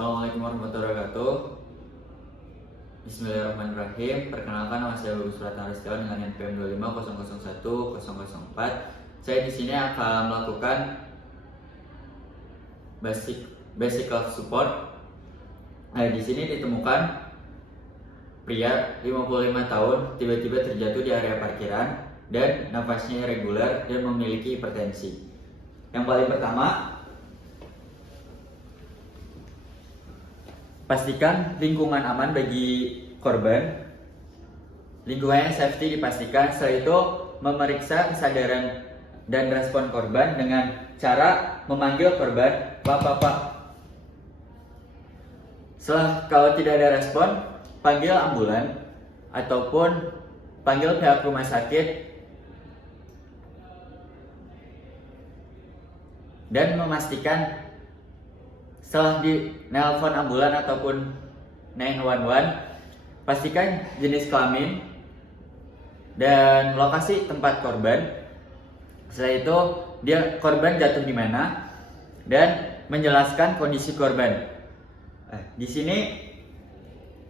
Assalamualaikum warahmatullahi wabarakatuh. Bismillahirrahmanirrahim. Perkenalkan, nama saya Bagus Pratama Setiawan dengan NPM 25001-004. Saya di sini akan melakukan basic life support. Di sini ditemukan pria 55 tahun tiba-tiba terjatuh di area parkiran dan nafasnya irregular dan memiliki hipertensi. Yang paling pertama, pastikan lingkungan aman bagi korban. Lingkungan safety dipastikan. Setelah itu, memeriksa kesadaran dan respon korban dengan cara memanggil korban, "Pak." Setelah kalau tidak ada respon, panggil ambulan ataupun panggil pihak rumah sakit dan memastikan setelah di nelpon ambulan ataupun 911, pastikan jenis kelamin dan lokasi tempat korban. Setelah itu, korban jatuh di mana dan menjelaskan kondisi korban. Di sini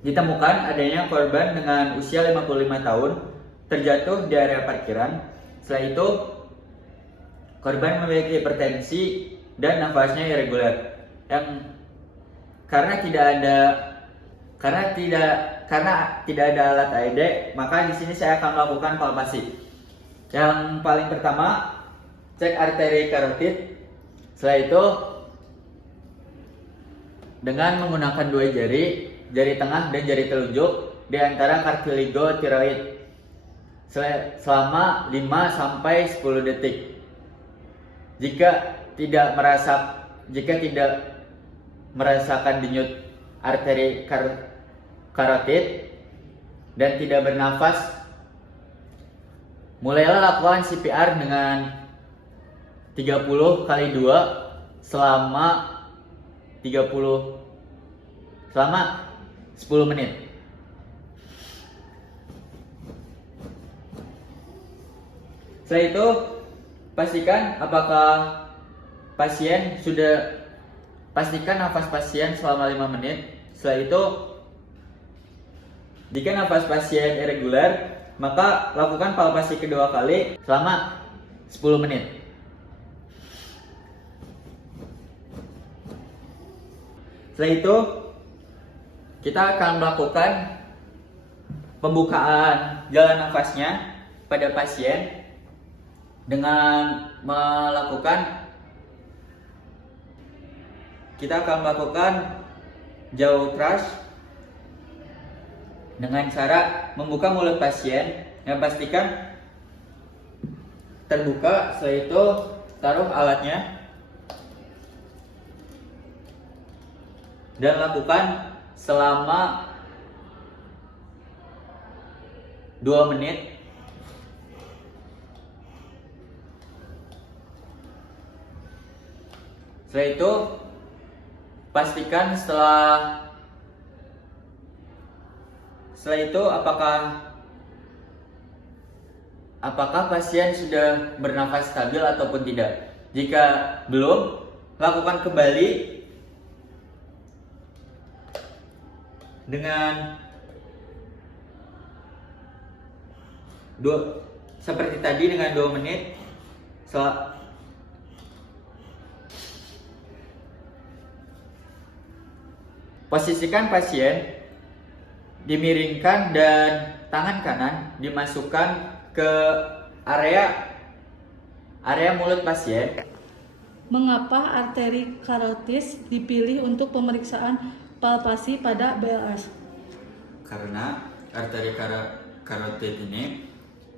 ditemukan adanya korban dengan usia 55 tahun terjatuh di area parkiran. Setelah itu, korban memiliki hipertensi dan nafasnya irregular. Karena tidak ada alat AED, maka di sini saya akan melakukan palpasi. Yang paling pertama, cek arteri karotid. Setelah itu, dengan menggunakan dua jari tengah dan jari telunjuk di antara kartiligo tiroid selama 5-10 detik. Jika tidak merasakan denyut arteri karotid dan tidak bernafas, mulailah lakukan CPR dengan 30 kali 2 selama 10 menit. Setelah itu, pastikan nafas pasien selama 5 menit. Setelah itu, jika nafas pasien irregular, maka lakukan palpasi kedua kali selama 10 menit. Setelah itu, kita akan melakukan pembukaan jalan nafasnya pada pasien dengan kita akan melakukan jaw thrust dengan cara membuka mulut pasien yang pastikan terbuka. Setelah itu, taruh alatnya dan lakukan selama 2 menit. Setelah itu, pastikan setelah itu apakah pasien sudah bernafas stabil ataupun tidak. Jika belum, lakukan kembali dengan seperti tadi dengan 2 menit. Posisikan pasien dimiringkan dan tangan kanan dimasukkan ke area mulut pasien. Mengapa arteri karotis dipilih untuk pemeriksaan palpasi pada BLS? Karena arteri karotid ini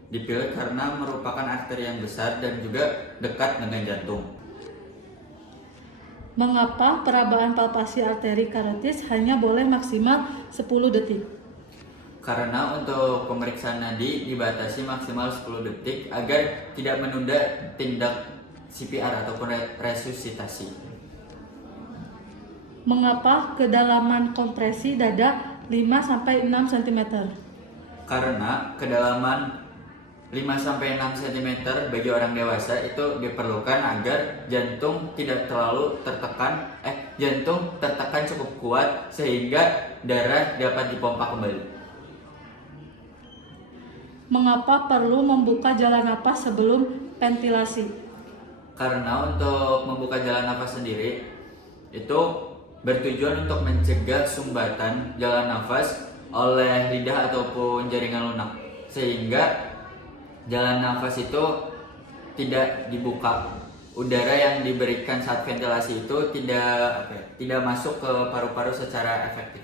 dipilih karena merupakan arteri yang besar dan juga dekat dengan jantung. Mengapa perabaan palpasi arteri karotis hanya boleh maksimal 10 detik? Karena untuk pemeriksaan nadi dibatasi maksimal 10 detik agar tidak menunda tindak CPR ataupun resusitasi. Mengapa kedalaman kompresi dada 5-6 cm? Karena kedalaman 5-6 cm bagi orang dewasa itu diperlukan agar jantung tidak terlalu tertekan jantung tertekan cukup kuat sehingga darah dapat dipompa kembali. Mengapa perlu membuka jalan napas sebelum ventilasi? Karena untuk membuka jalan nafas sendiri itu bertujuan untuk mencegah sumbatan jalan nafas oleh lidah ataupun jaringan lunak, sehingga jalan nafas itu tidak dibuka. Udara yang diberikan saat ventilasi itu tidak masuk ke paru-paru secara efektif.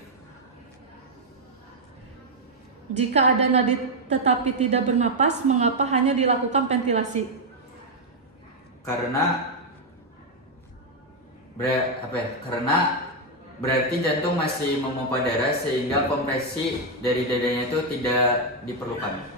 Jika ada nadi tetapi tidak bernapas, mengapa hanya dilakukan ventilasi? Karena berarti jantung masih memompa darah sehingga kompresi dari dadanya itu tidak diperlukan.